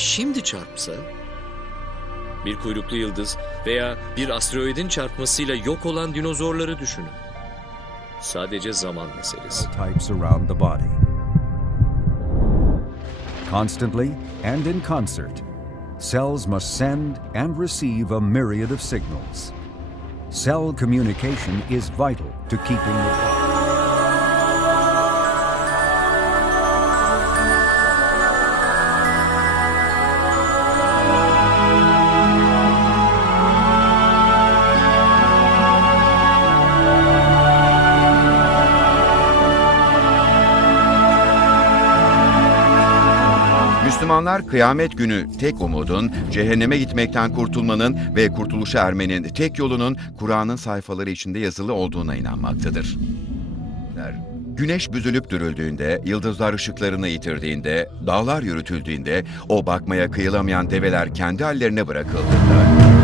şimdi çarpsa? Bir kuyruklu yıldız veya bir asteroidin çarpmasıyla yok olan dinozorları düşünün. Sadece zaman meselesi. types around the body. Constantly and in concert, cells must send and receive a myriad of signals. Cell communication is vital to keeping the body. Müslümanlar kıyamet günü tek umudun, cehenneme gitmekten kurtulmanın ve kurtuluşa ermenin tek yolunun Kur'an'ın sayfaları içinde yazılı olduğuna inanmaktadır. Güneş büzülüp dürüldüğünde, yıldızlar ışıklarını yitirdiğinde, dağlar yürütüldüğünde, o bakmaya kıyılamayan develer kendi hallerine bırakıldığında,